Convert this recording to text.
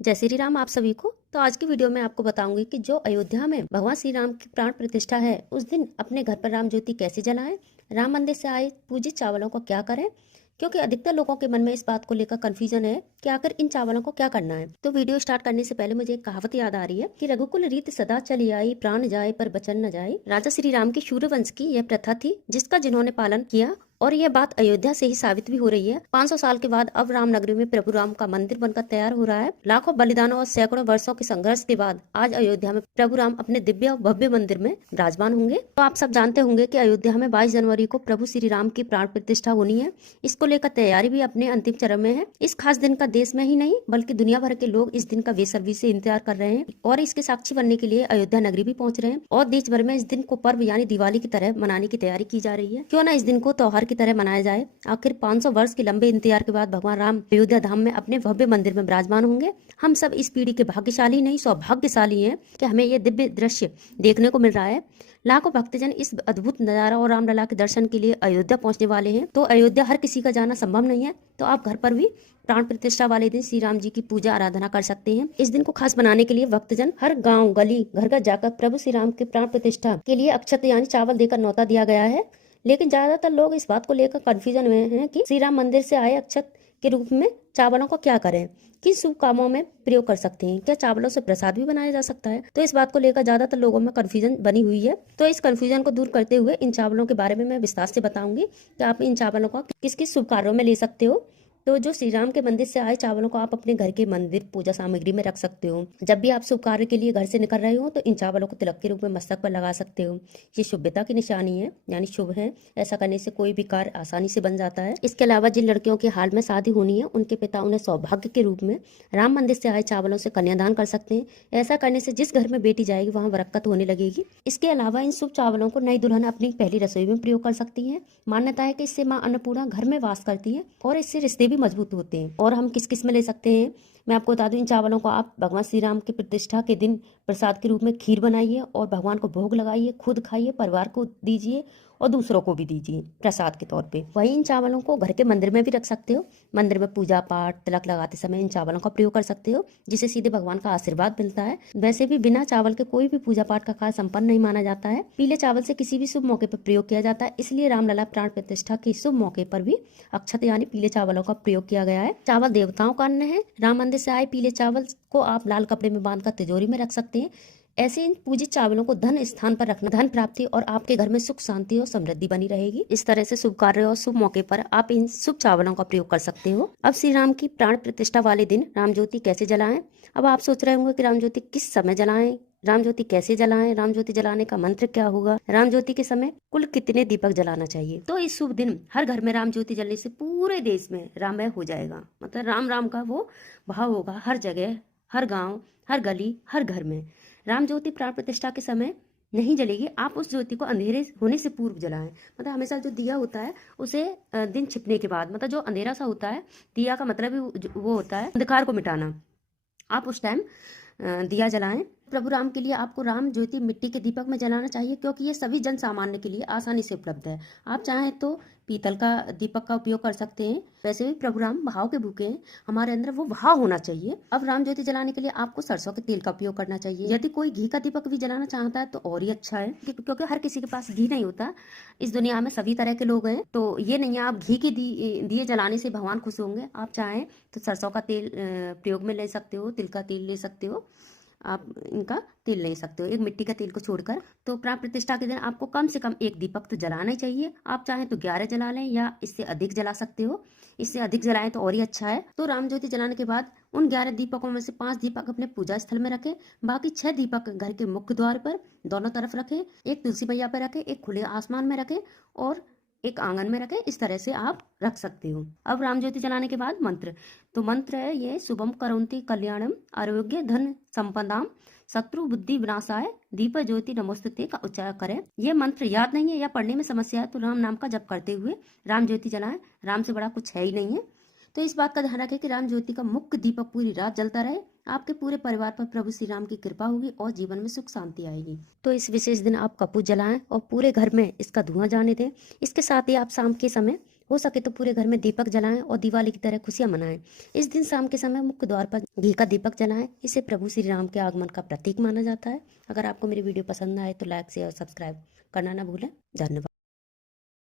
जय श्री राम आप सभी को। तो आज की वीडियो में आपको बताऊंगी कि जो अयोध्या में भगवान श्री राम की प्राण प्रतिष्ठा है उस दिन अपने घर पर राम ज्योति कैसे जलाएं, राम मंदिर से आए पूजित चावलों को क्या करें, क्योंकि अधिकतर लोगों के मन में इस बात को लेकर कंफ्यूजन है कि आखिर इन चावलों को क्या करना है। तो वीडियो स्टार्ट करने से पहले मुझे एक कहावत याद आ रही है कि रघुकुल रीत सदा चली आई, प्राण जाए पर बचन न जाए। राजा श्री राम की सूर्यवंश की यह प्रथा थी जिसका जिन्होंने पालन किया और यह बात अयोध्या से ही साबित भी हो रही है। 500 साल के बाद अब रामनगरी में प्रभु राम का मंदिर बनकर तैयार हो रहा है। लाखों बलिदानों और सैकड़ों वर्षों के संघर्ष के बाद आज अयोध्या में प्रभु राम अपने दिव्य और भव्य मंदिर में विराजमान होंगे। तो आप सब जानते होंगे कि अयोध्या में 22 जनवरी को प्रभु श्री राम की प्राण प्रतिष्ठा होनी है। इसको लेकर तैयारी भी अपने अंतिम चरण में है। इस खास दिन का देश में ही नहीं बल्कि दुनिया भर के लोग इस दिन का बेसब्री से इंतजार कर रहे हैं और इसके साक्षी बनने के लिए अयोध्या नगरी भी पहुंच रहे हैं। और देश भर में इस दिन को पर्व यानी दिवाली की तरह मनाने की तैयारी की जा रही है। क्यों ना इस दिन को त्योहार की तरह मनाया जाए। आखिर 500 वर्ष के लंबे इंतजार के बाद भगवान राम अयोध्या धाम में अपने भव्य मंदिर में विराजमान होंगे। हम सब इस पीढ़ी के भाग्यशाली नहीं सौभाग्यशाली हैं कि हमें ये दिव्य दृश्य देखने को मिल रहा है। लाखों भक्तजन इस अद्भुत नजारा और रामलला के दर्शन के लिए अयोध्या पहुंचने वाले हैं। तो अयोध्या हर किसी का जाना संभव नहीं है, तो आप घर पर भी प्राण प्रतिष्ठा वाले दिन श्री राम जी की पूजा आराधना कर सकते हैं। इस दिन को खास बनाने के लिए भक्तजन हर गांव गली घर घर जाकर प्रभु श्री राम के प्राण प्रतिष्ठा के लिए अक्षत यानी चावल देकर न्योता दिया गया है। लेकिन ज्यादातर लोग इस बात को लेकर कंफ्यूजन में हैं कि श्री राम मंदिर से आए अक्षत के रूप में चावलों को क्या करें, किस शुभ कामों में प्रयोग कर सकते हैं, क्या चावलों से प्रसाद भी बनाया जा सकता है। तो इस बात को लेकर ज्यादातर लोगों में कंफ्यूजन बनी हुई है। तो इस कंफ्यूजन को दूर करते हुए इन चावलों के बारे में मैं विस्तार से बताऊंगी कि आप इन चावलों को किस किस शुभ कार्यों में ले सकते हो। तो जो श्री राम के मंदिर से आए चावलों को आप अपने घर के मंदिर पूजा सामग्री में रख सकते हो। जब भी आप शुभ कार्य के लिए घर से निकल रहे हो तो इन चावलों को तिलक के रूप में मस्तक पर लगा सकते हो। ये शुभता की निशानी है यानी शुभ है। ऐसा करने से कोई भी कार्य आसानी से बन जाता है। इसके अलावा जिन लड़कियों के हाल में शादी होनी है उनके पिता उन्हें सौभाग्य के रूप में राम मंदिर से आए चावलों से कन्यादान कर सकते हैं। ऐसा करने से जिस घर में बेटी जाएगी वहाँ बरकत होने लगेगी। इसके अलावा इन शुभ चावलों को नई दुल्हन अपनी पहली रसोई में प्रयोग कर सकती है। मान्यता है कि इससे माँ अन्नपूर्णा घर में वास करती है और इससे रिश्ते भी मजबूत होते हैं। और हम किस किस में ले सकते हैं मैं आपको बता दूं। इन चावलों को आप भगवान श्री राम की प्रतिष्ठा के दिन प्रसाद के रूप में खीर बनाइए और भगवान को भोग लगाइए, खुद खाइए, परिवार को दीजिए और दूसरों को भी दीजिए प्रसाद के तौर पे। वहीं इन चावलों को घर के मंदिर में भी रख सकते हो। मंदिर में पूजा पाठ तिलक लगाते समय इन चावलों का प्रयोग कर सकते हो जिससे सीधे भगवान का आशीर्वाद मिलता है। वैसे भी बिना चावल के कोई भी पूजा पाठ का कार्य संपन्न नहीं माना जाता है। पीले चावल से किसी भी शुभ मौके पर प्रयोग किया जाता है, इसलिए रामलला प्राण प्रतिष्ठा के शुभ मौके पर भी अक्षत यानी पीले चावलों का प्रयोग किया गया है। चावल देवताओं का अन्न है। राम मंदिर से आए पीले चावल को आप लाल कपड़े में बांधकर तिजोरी में रख सकते हैं। ऐसे इन पूजित चावलों को धन स्थान पर रखना धन प्राप्ति और आपके घर में सुख शांति और समृद्धि बनी रहेगी। इस तरह से शुभ कार्य और शुभ मौके पर आप इन शुभ चावलों का प्रयोग कर सकते हो। अब श्री राम की प्राण प्रतिष्ठा वाले दिन राम ज्योति कैसे जलाएं। अब आप सोच रहे होंगे कि राम ज्योति किस समय जलाएं, राम ज्योति कैसे जलाएं, राम ज्योति जलाने का मंत्र क्या होगा, राम ज्योति के समय कुल कितने दीपक जलाना चाहिए। तो इस शुभ दिन हर घर में राम ज्योति जलने से पूरे देश में राममय हो जाएगा। मतलब राम राम का वो भाव होगा हर जगह, हर गांव, हर गली, हर घर में। राम ज्योति प्राण प्रतिष्ठा के समय नहीं जलेगी। आप उस ज्योति को अंधेरे होने से पूर्व जलाएं। मतलब हमेशा जो दिया होता है उसे दिन छिपने के बाद, मतलब जो अंधेरा सा होता है, दिया का मतलब ही वो होता है अंधकार को मिटाना। आप उस टाइम दिया जलाएं। प्रभु राम के लिए आपको राम ज्योति मिट्टी के दीपक में जलाना चाहिए क्योंकि ये सभी जन सामान्य के लिए आसानी से उपलब्ध है। आप चाहें तो पीतल का दीपक का उपयोग कर सकते हैं। वैसे भी प्रभु राम भाव के भूखे हैं, हमारे अंदर वो भाव होना चाहिए। अब राम ज्योति जलाने के लिए आपको सरसों के तेल का उपयोग करना चाहिए। यदि कोई घी का दीपक भी जलाना चाहता है तो और ही अच्छा है क्योंकि हर किसी के पास घी नहीं होता। इस दुनिया में सभी तरह के लोग हैं, तो ये नहीं है आप घी के दिए जलाने से भगवान खुश होंगे। आप चाहें तो सरसों का तेल प्रयोग में ले सकते हो, तिल का तेल ले सकते हो, आप इनका तेल ले सकते हो एक मिट्टी का तेल को छोड़कर। तो प्राण प्रतिष्ठा के दिन आपको कम से कम एक दीपक तो जलाना ही चाहिए। आप चाहें तो 11 जला लें या इससे अधिक जला सकते हो। इससे अधिक जलाएं तो और ही अच्छा है। तो राम ज्योति जलाने के बाद उन 11 दीपकों में से 5 दीपक अपने पूजा स्थल में रखें। बाकी 6 दीपक घर के मुख्य द्वार पर दोनों तरफ रखें। एक तुलसी मैया पर रखें, एक खुले आसमान में रखें और एक आंगन में रखें। इस तरह से आप रख सकते हो। अब राम ज्योति जलाने के बाद मंत्र, तो मंत्र है ये शुभम करोति कल्याणम आरोग्य धन संपदाम शत्रु बुद्धि विनाशाय दीप ज्योति नमोस्तुते का उच्चारण करें। ये मंत्र याद नहीं है या पढ़ने में समस्या है तो राम नाम का जप करते हुए राम ज्योति जलाएं। राम से बड़ा कुछ है ही नहीं है। तो इस बात का ध्यान रखें कि राम ज्योति का मुख्य दीपक पूरी रात जलता रहे। आपके पूरे परिवार पर प्रभु श्री राम की कृपा होगी और जीवन में सुख शांति आएगी। तो इस विशेष दिन आप कपूर जलाएं और पूरे घर में इसका धुआं जाने दें। इसके साथ ही आप शाम के समय हो सके तो पूरे घर में दीपक जलाएं और दिवाली की तरह खुशियां मनाएं। इस दिन शाम के समय मुख्य द्वार पर घी का दीपक जलाएं। इसे प्रभु श्री राम के आगमन का प्रतीक माना जाता है। अगर आपको मेरी वीडियो पसंद आए तो लाइक शेयर और सब्सक्राइब करना ना भूलें। धन्यवाद।